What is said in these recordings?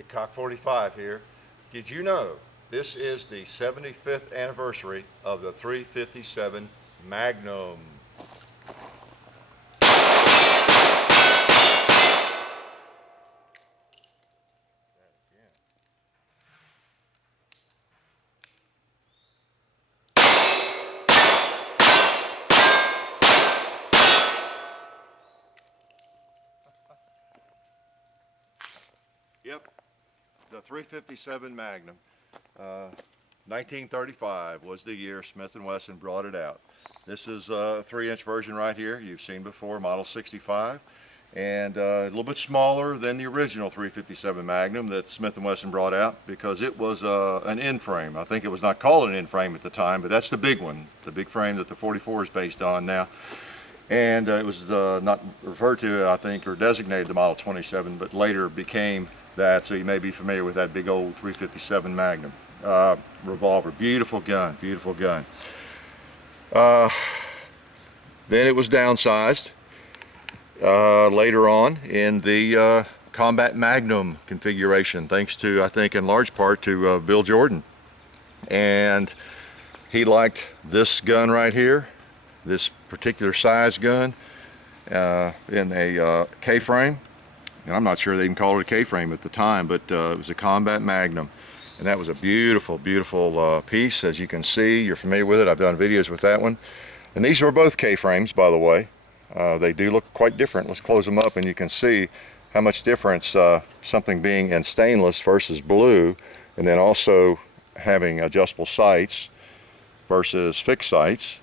Hey, Cock 45 here. Did you know this is the 75th anniversary of the 357 Magnum? Yep, the 357 Magnum. 1935 was the year Smith & Wesson brought it out. This is a 3-inch version right here. You've seen before, model 65, and a little bit smaller than the original 357 Magnum that Smith & Wesson brought out because it was an end frame. I think it was not called an end frame at the time, but that's the big one, the big frame that the 44 is based on now. And it was not referred to, I think, or designated the model 27, but later became that, so you may be familiar with that big old 357 Magnum revolver. Beautiful gun, beautiful gun. Then it was downsized later on in the Combat Magnum configuration, thanks to, I think, in large part to Bill Jordan. And he liked this gun right here, this particular size gun in a K-frame. And I'm not sure they even called it a K-frame at the time, but it was a Combat Magnum. And that was a beautiful, beautiful piece. As you can see, you're familiar with it. I've done videos with that one. And these are both K-frames, by the way. They do look quite different. Let's close them up and you can see how much difference something being in stainless versus blue, and then also having adjustable sights versus fixed sights,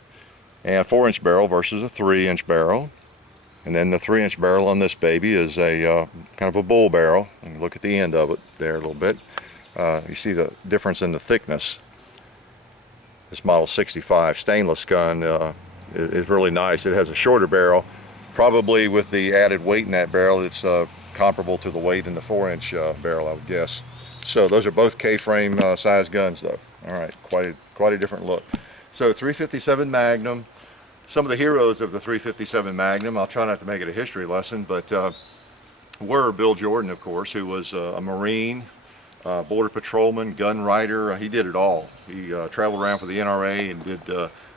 and a 4-inch barrel versus a 3-inch barrel. And then the 3-inch barrel on this baby is a kind of a bull barrel. And look at the end of it there a little bit. You see the difference in the thickness. This model 65 stainless gun is really nice. It has a shorter barrel. Probably with the added weight in that barrel, it's comparable to the weight in the 4-inch barrel, I would guess. So those are both K-frame size guns though. All right, quite a different look. So 357 Magnum. Some of the heroes of the 357 Magnum, I'll try not to make it a history lesson, but were Bill Jordan, of course, who was a Marine, border patrolman, gun rider. He did it all. He traveled around for the NRA and did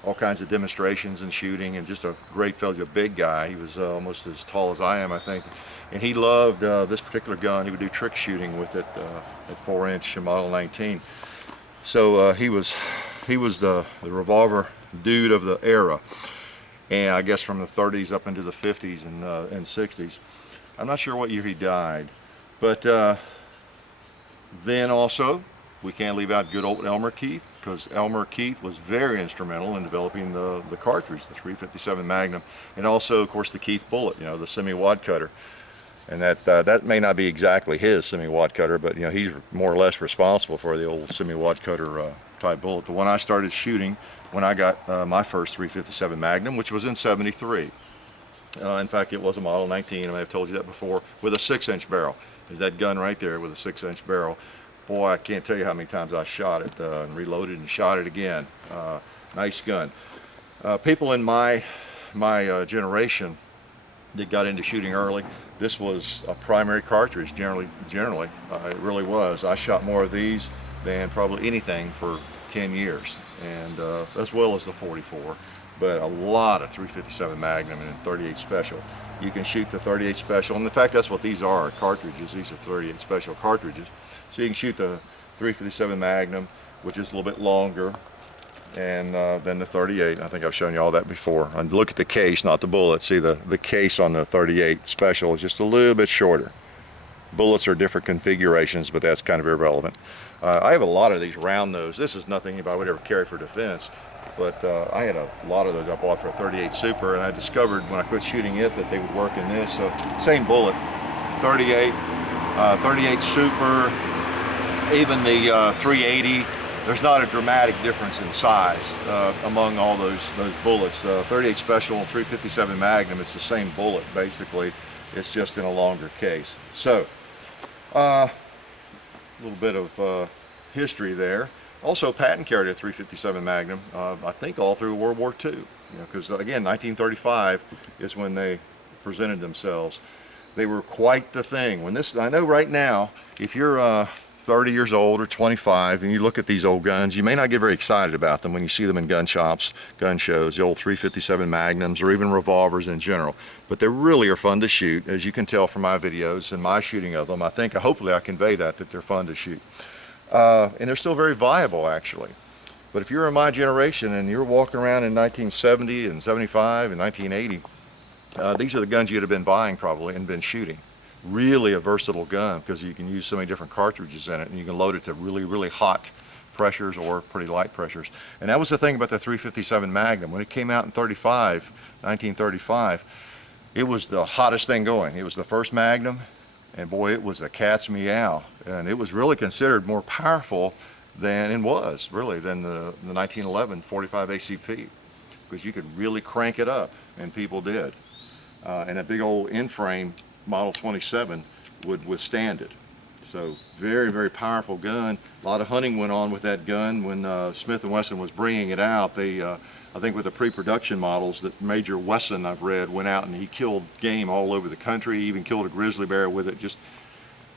all kinds of demonstrations and shooting, and just a great fellow, a big guy. He was almost as tall as I am, I think. And he loved this particular gun. He would do trick shooting with it at 4-inch Model 19. So he was the revolver dude of the era. And I guess from the 30s up into the 50s and 60s. I'm not sure what year he died, but then also we can't leave out good old Elmer Keith, because Elmer Keith was very instrumental in developing the cartridge, the 357 Magnum, and also, of course, the Keith bullet, you know, the semi-wad cutter. And that may not be exactly his semi-wad cutter, but you know, he's more or less responsible for the old semi-wad cutter type bullet. The one I started shooting when I got my first 357 Magnum, which was in '73. In fact, it was a Model 19, I may have told you that before, with a 6-inch barrel. There's that gun right there with a 6-inch barrel. Boy, I can't tell you how many times I shot it and reloaded and shot it again. Nice gun. People in my generation that got into shooting early, this was a primary cartridge, generally, it really was. I shot more of these than probably anything for 10 years, and as well as the 44, but a lot of 357 Magnum and 38 Special. You can shoot the 38 Special, and in fact that's what these are, cartridges. These are 38 Special cartridges. So you can shoot the 357 Magnum, which is a little bit longer, and then the 38. I think I've shown you all that before. And look at the case, not the bullet. See, the case on the 38 Special is just a little bit shorter. Bullets are different configurations, but that's kind of irrelevant. I have a lot of these round nose. This is nothing anybody would ever carry for defense, but I had a lot of those I bought for a 38 Super, and I discovered when I quit shooting it that they would work in this. So same bullet, 38, 38 Super, even the 380. There's not a dramatic difference in size among all those bullets. 38 Special and 357 Magnum, it's the same bullet basically. It's just in a longer case. So, a little bit of history there. Also, Patton carried a 357 Magnum, I think all through World War II. Because again, 1935 is when they presented themselves. They were quite the thing. When this, I know right now, if you're 30 years old or 25 and you look at these old guns, you may not get very excited about them when you see them in gun shops, gun shows, the old 357 Magnums, or even revolvers in general. But they really are fun to shoot, as you can tell from my videos and my shooting of them. I think, hopefully I convey that they're fun to shoot. And they're still very viable, actually. But if you're in my generation and you're walking around in 1970 and 75 and 1980, these are the guns you'd have been buying probably and been shooting. Really a versatile gun because you can use so many different cartridges in it, and you can load it to really, really hot pressures or pretty light pressures. And that was the thing about the 357 Magnum. When it came out in 1935, it was the hottest thing going. It was the first Magnum, and boy, it was the cat's meow. And it was really considered more powerful than the 1911 45 ACP, because you could really crank it up, and people did. And that big old in-frame Model 27 would withstand it. So very, very powerful gun. A lot of hunting went on with that gun when Smith & Wesson was bringing it out. They, I think with the pre-production models, that Major Wesson, I've read, went out and he killed game all over the country. He even killed a grizzly bear with it, just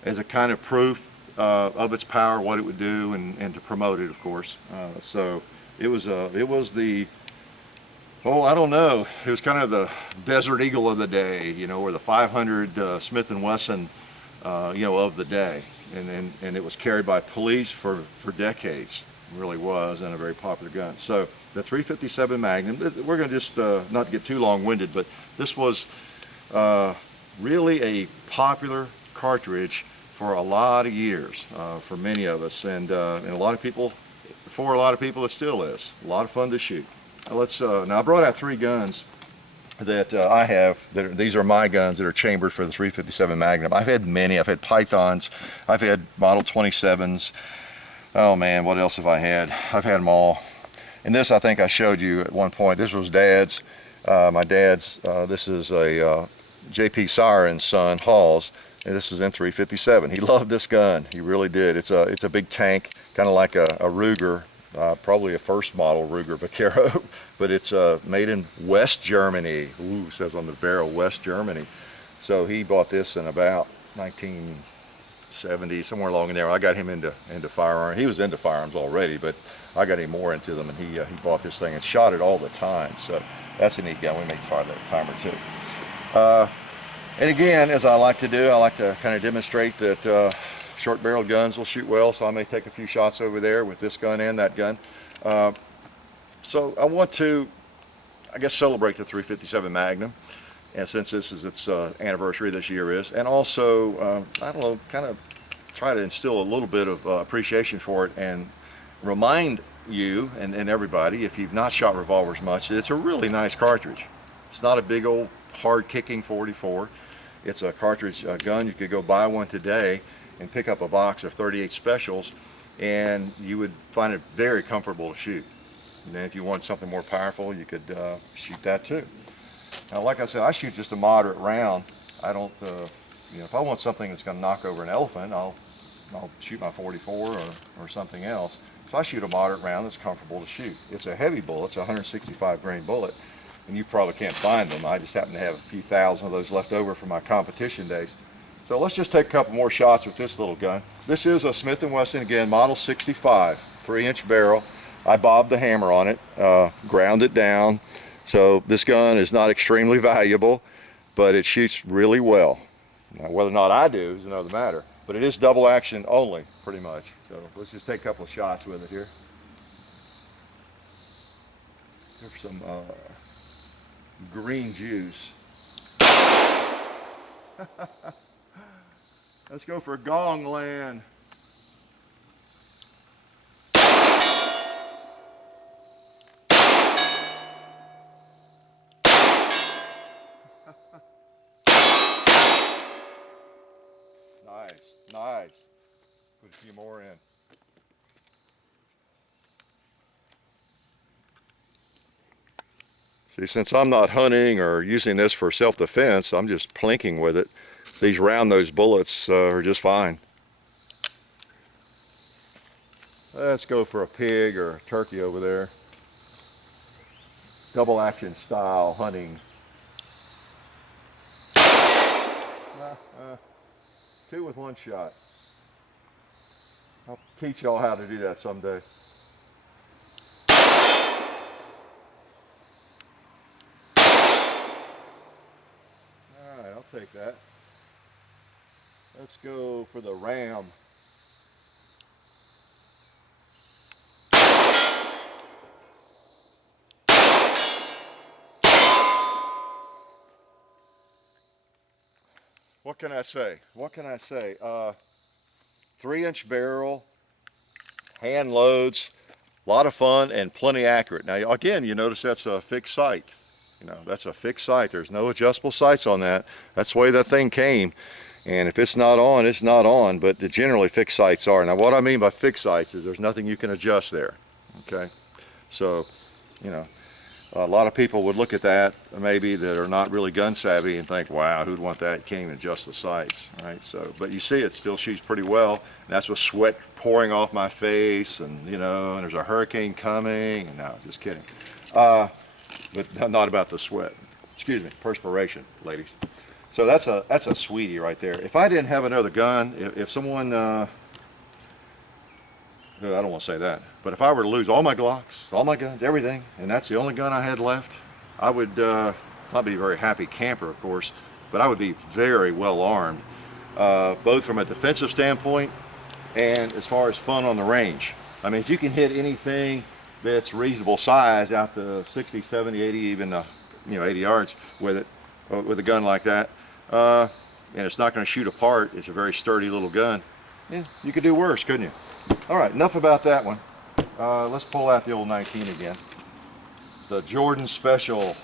as a kind of proof of its power, what it would do, and to promote it, of course. So it was the, oh, I don't know. It was kind of the Desert Eagle of the day, you know, or the 500 Smith & Wesson, you know, of the day. And it was carried by police for decades. It really was, and a very popular gun. So the 357 Magnum, we're going to just, not get too long-winded, but this was really a popular cartridge for a lot of years, for many of us. And a lot of people, for a lot of people, it still is. A lot of fun to shoot. Let's now I brought out three guns that I have. These are my guns that are chambered for the 357 Magnum. I've had many. I've had Pythons. I've had Model 27s. Oh man, what else have I had? I've had them all. And this, I think I showed you at one point. This was Dad's. My dad's. This is a J.P. Siren's son, Hall's. And this is in 357. He loved this gun. He really did. It's a big tank, kind of like a Ruger. Probably a first model Ruger Vaquero, but it's made in West Germany. Ooh, it says on the barrel West Germany. So he bought this in about 1970, somewhere along in there. I got him into firearms. He was into firearms already, but I got him more into them, and he bought this thing and shot it all the time. So that's a neat gun. We may try that a time or two. And again, as I like to do, I like to kind of demonstrate that short-barreled guns will shoot well, so I may take a few shots over there with this gun and that gun. So I want to, I guess, celebrate the 357 Magnum, and since this is its anniversary this year is, and also, I don't know, kind of try to instill a little bit of appreciation for it and remind you and everybody, if you've not shot revolvers much, it's a really nice cartridge. It's not a big old hard-kicking 44. It's a cartridge gun. You could go buy one today and pick up a box of 38 specials, and you would find it very comfortable to shoot. And then if you want something more powerful, you could shoot that too. Now, like I said, I shoot just a moderate round. I don't, you know, if I want something that's going to knock over an elephant, I'll shoot my 44 or something else. So I shoot a moderate round that's comfortable to shoot. It's a heavy bullet. It's a 165 grain bullet, and you probably can't find them. I just happen to have a few thousand of those left over from my competition days. So let's just take a couple more shots with this little gun. This is a Smith & Wesson, again, Model 65, 3-inch barrel. I bobbed the hammer on it, ground it down. So this gun is not extremely valuable, but it shoots really well. Now, whether or not I do is another matter, but it is double action only, pretty much. So let's just take a couple of shots with it here. There's some green juice. Let's go for Gongland. Nice. Put a few more in. See, since I'm not hunting or using this for self-defense, I'm just plinking with it. These round-nosed bullets are just fine. Let's go for a pig or a turkey over there. Double action style hunting. Two with one shot. I'll teach y'all how to do that someday. All right, I'll take that. Let's go for the ram. What can I say? What can I say? 3-inch barrel, hand loads, a lot of fun and plenty accurate. Now again, you notice that's a fixed sight. You know, that's a fixed sight. There's no adjustable sights on that. That's the way that thing came. And if it's not on, it's not on, but the generally fixed sights are. Now what I mean by fixed sights is there's nothing you can adjust there, okay? So, you know, a lot of people would look at that maybe that are not really gun savvy and think, wow, who'd want that? You can't even adjust the sights, right? So, but you see it still shoots pretty well. And that's with sweat pouring off my face and, you know, and there's a hurricane coming. And no, just kidding. But not about the sweat. Excuse me, perspiration, ladies. So that's a sweetie right there. If I didn't have another gun, if someone, I don't want to say that, but if I were to lose all my Glocks, all my guns, everything, and that's the only gun I had left, I would not be a very happy camper, of course, but I would be very well armed, both from a defensive standpoint and as far as fun on the range. I mean, if you can hit anything that's reasonable size out to 60, 70, 80, even 80 yards with it, with a gun like that, and it's not going to shoot apart, it's a very sturdy little gun, yeah, you could do worse, couldn't you? All right, enough about that one. Let's pull out the old 19 again. The Jordan Special.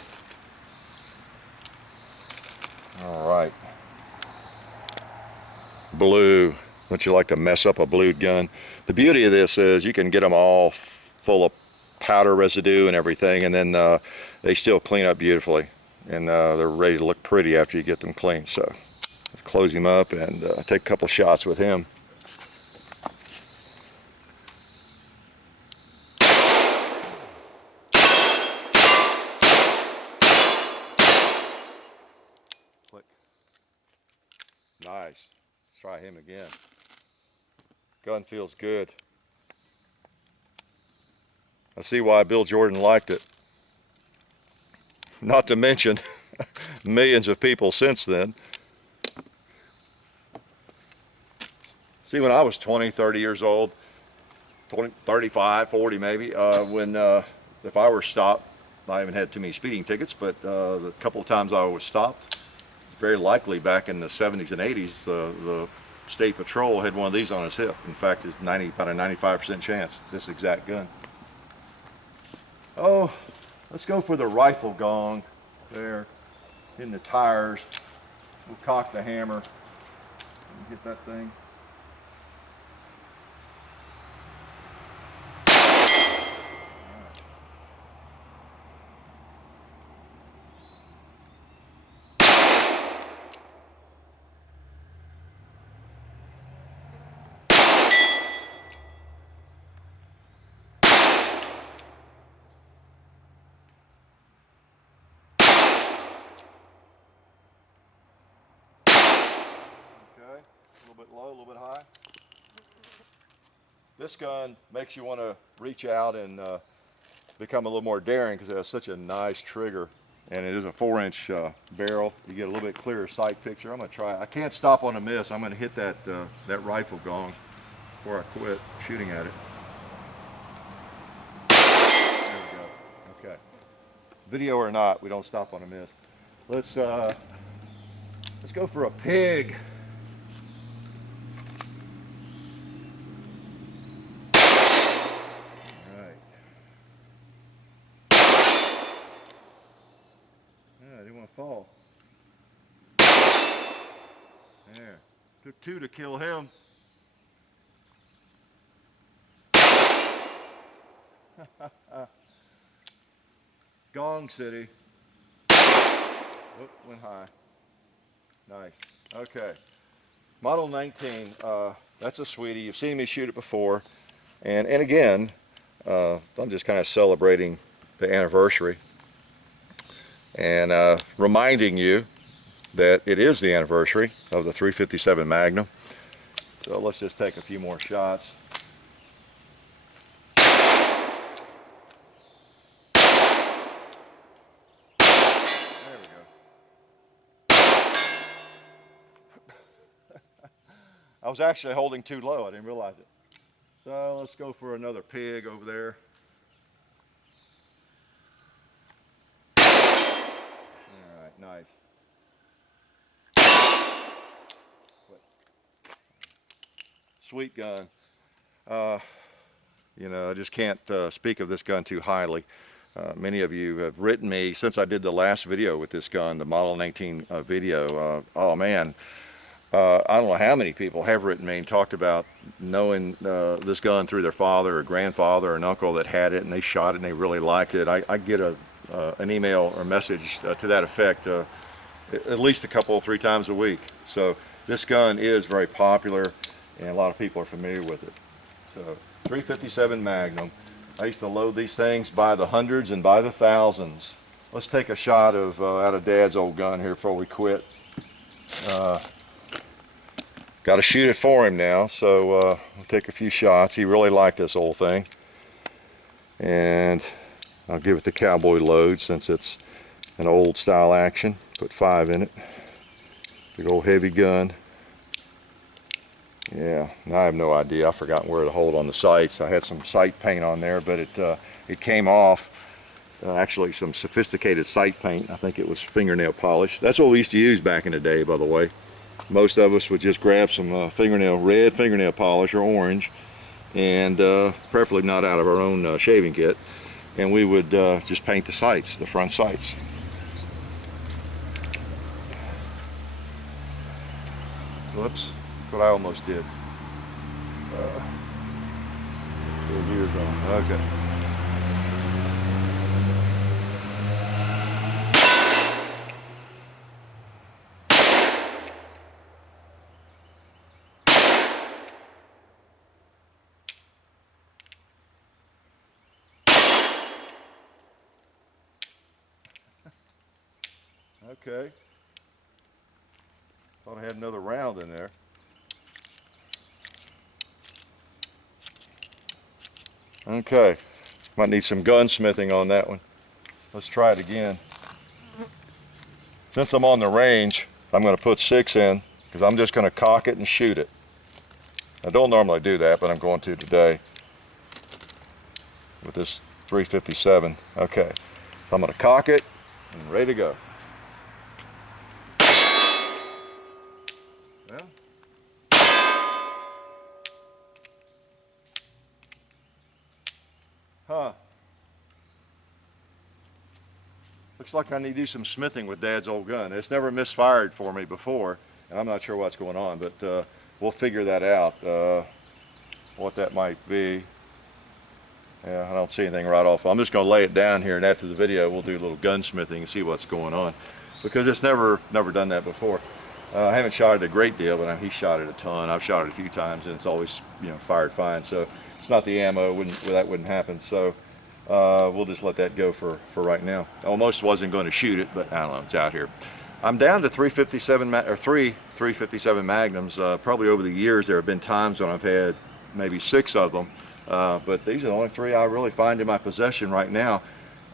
All right. Blue. Wouldn't you like to mess up a blued gun? The beauty of this is you can get them all full of powder residue and everything, and then they still clean up beautifully. And they're ready to look pretty after you get them clean. So let's close him up and take a couple shots with him. Click. Nice. Let's try him again. Gun feels good. I see why Bill Jordan liked it. Not to mention millions of people since then. See, when I was 20, 30 years old, 20, 35, 40 maybe, when if I were stopped, I haven't had too many speeding tickets, but the couple of times I was stopped, it's very likely back in the 70s and 80s, the state patrol had one of these on his hip. In fact, it's about a 95% chance, this exact gun. Oh, let's go for the rifle gong there in the tires. We'll cock the hammer and get that thing. Okay, a little bit low, a little bit high. This gun makes you want to reach out and become a little more daring because it has such a nice trigger, and it is a 4-inch barrel. You get a little bit clearer sight picture. I'm going to try. I can't stop on a miss. I'm going to hit that that rifle gong before I quit shooting at it. There we go. Okay. Video or not, we don't stop on a miss. Let's go for a pig. I didn't want to fall. There. Took 2 to kill him. Gong City. Whoop, went high. Nice. Okay. Model 19. That's a sweetie. You've seen me shoot it before. And again, I'm just kind of celebrating the anniversary. And reminding you that it is the anniversary of the 357 Magnum. So let's just take a few more shots. There we go. I was actually holding too low. I didn't realize it. So let's go for another pig over there. All right, nice. Sweet gun. You know, I just can't speak of this gun too highly. Many of you have written me since I did the last video with this gun, the Model 19 video. Oh man, I don't know how many people have written me and talked about knowing this gun through their father or grandfather or an uncle that had it and they shot it and they really liked it. I get an email or message to that effect at least a couple, 3 times a week. So this gun is very popular and a lot of people are familiar with it. So 357 Magnum. I used to load these things by the hundreds and by the thousands. Let's take a shot of out of Dad's old gun here before we quit. Got to shoot it for him now, so we'll take a few shots. He really liked this old thing. And I'll give it the cowboy load since it's an old style action. Put 5 in it. Big old heavy gun. Yeah, I have no idea. I've forgotten where to hold on the sights. I had some sight paint on there, but it came off. Actually, some sophisticated sight paint. I think it was fingernail polish. That's what we used to use back in the day, by the way. Most of us would just grab some red fingernail polish or orange, and preferably not out of our own shaving kit, and we would just paint the sights, the front sights. Whoops. What I almost did. Here's on. Okay. Okay. Thought I had another round in there. Okay, might need some gunsmithing on that one. Let's try it again. Since I'm on the range, I'm going to put 6 in because I'm just going to cock it and shoot it. I don't normally do that, but I'm going to today with this 357. Okay, so I'm going to cock it and ready to go. Well, huh. Looks like I need to do some smithing with Dad's old gun. It's never misfired for me before, and I'm not sure what's going on, but we'll figure that out, what that might be. Yeah, I don't see anything right off. I'm just going to lay it down here, and after the video, we'll do a little gunsmithing and see what's going on, because it's never done that before. I haven't shot it a great deal, but he shot it a ton. I've shot it a few times, and it's always, you know, fired fine. So it's not the ammo. That wouldn't happen. So we'll just let that go for right now. Almost wasn't going to shoot it, but I don't know. It's out here. I'm down to 357 or 357 Magnums. Probably over the years, there have been times when I've had maybe 6 of them, but these are the only 3 I really find in my possession right now.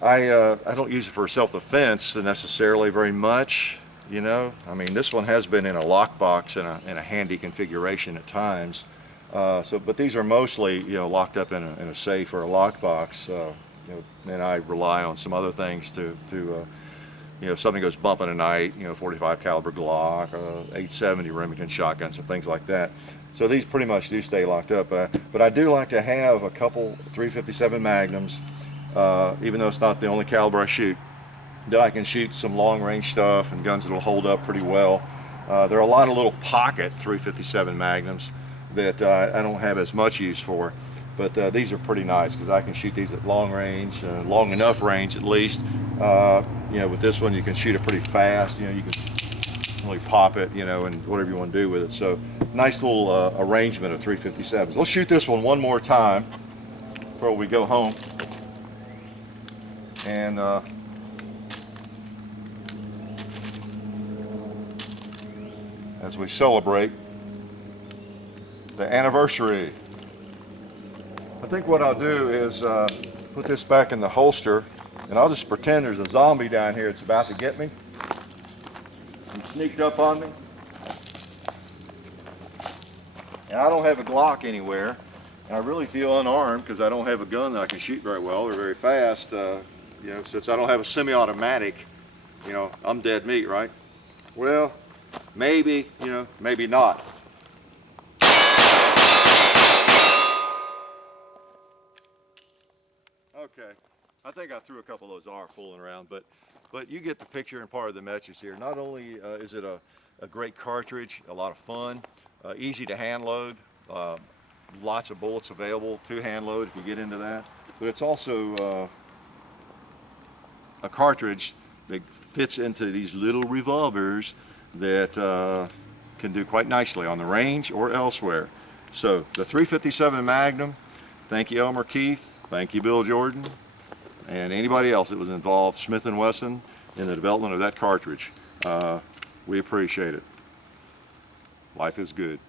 I don't use it for self-defense necessarily very much. You know, I mean, this one has been in a lockbox in a handy configuration at times. But these are mostly, you know, locked up in a safe or a lockbox. You know, and I rely on some other things to you know, if something goes bump in the night, you know, 45 caliber Glock, 870 Remington shotguns, and things like that. So these pretty much do stay locked up. But I do like to have a couple 357 Magnums, even though it's not the only caliber I shoot, that I can shoot some long range stuff and guns that'll hold up pretty well. There are a lot of little pocket 357 Magnums that I don't have as much use for, but these are pretty nice because I can shoot these at long range, long enough range at least. You know, with this one you can shoot it pretty fast. You know, you can really pop it, you know, and whatever you want to do with it. So nice little arrangement of 357s. Let's shoot this one more time before we go home. And as we celebrate the anniversary. I think what I'll do is put this back in the holster, and I'll just pretend there's a zombie down here that's about to get me and sneaked up on me. And I don't have a Glock anywhere, and I really feel unarmed because I don't have a gun that I can shoot very well or very fast. You know, since I don't have a semi-automatic, you know, I'm dead meat, right? Well, maybe, you know, maybe not. Okay, I think I threw a couple of those R fooling around, but you get the picture and part of the message here. Not only is it a great cartridge, a lot of fun, easy to hand load, lots of bullets available to hand load if you get into that, but it's also a cartridge that fits into these little revolvers that can do quite nicely on the range or elsewhere. So the 357 Magnum, thank you Elmer Keith, thank you Bill Jordan, and anybody else that was involved, Smith & Wesson, in the development of that cartridge. We appreciate it. Life is good.